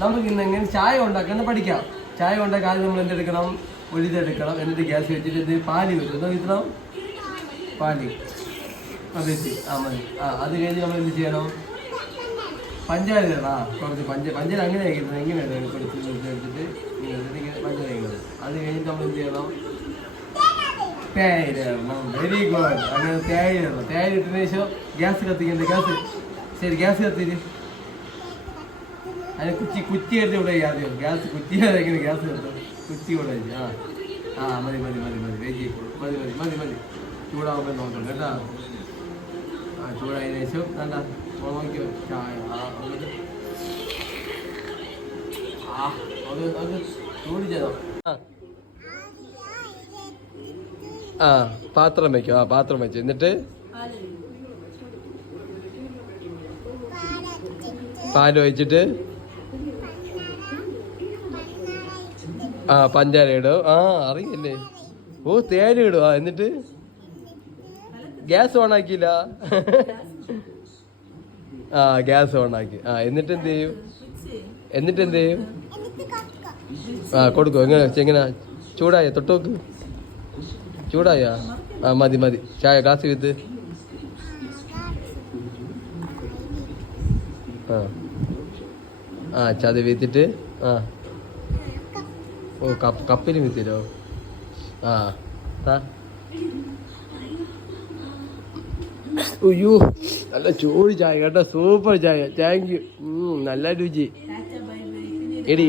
നമുക്ക് ഇന്ന് എങ്ങനെ ചായ ഉണ്ടാക്കാൻ പഠിക്കാം. ചായ ഉണ്ടാക്കാൻ ആദ്യം നമ്മൾ എന്തെടുക്കണം? ഒഴിതെടുക്കണം. എന്നിട്ട് ഗ്യാസ് വെച്ചിട്ട് ഇത് പാല് വെച്ചു. എന്താ വെക്കണം? പാല് വെച്ച് മതി. അത് കഴിഞ്ഞ് നമ്മൾ എന്ത് ചെയ്യണം? പഞ്ചാര ഇടണം. കുറച്ച് പഞ്ചാര അങ്ങനെ കഴിക്കുന്നത് എങ്ങനെയാണ് എടുത്തിട്ട് ഇങ്ങനെ പഞ്ചാര കഴിക്കുന്നത്. അത് കഴിഞ്ഞിട്ട് നമ്മൾ എന്ത് ചെയ്യണം? തേയില ഇടണം. Very good. അങ്ങനെ തേയില ഇടണം. തേയില ഇട്ടതിന് ശേഷം ഗ്യാസ് കത്തിക്കണ്ടേ? ശരി, ഗ്യാസ് കത്തിയിട്ട് അതിന് കുറ്റി എടുത്ത് ഇവിടെ ആദ്യം ഗ്യാസ് കുറ്റിയാണ് എങ്ങനെ ഗ്യാസ് കത്തും? കുറ്റി കൂടെ മതി മതി. ചൂടാവുമ്പോൾ നോക്കണം കേട്ടാ. ചൂടായതിനു ശേഷം വേണ്ട നോക്കിയോ ചായ ചൂടിച്ചതോ. പാത്രം വെക്കും. പാത്രം വെച്ചു. എന്നിട്ട് പാല് ഒഴിച്ചിട്ട് പഞ്ചാര ഇടും. അറിയില്ലേ? തേയില ഇടും. എന്നിട്ട് ഗ്യാസ് ഓൺ ആക്കിയില്ല. ഗ്യാസ് ഓൺ ആക്കി. എന്നിട്ട് എന്ത് ചെയ്യും? കൊടുക്കും. എങ്ങനെ ചൂടായ? തൊട്ടുനോക്ക്. ചൂടായ? മതി. ചായ ഗ്ലാസ് വിത്ത്. ചത് വീത്തിട്ട് കപ്പിൽ വിത്തിരോ? അയ്യോ, നല്ല ചൂട് ചായ കേട്ടോ. സൂപ്പർ ചായ. Thank you. നല്ല രുചി. ഇടി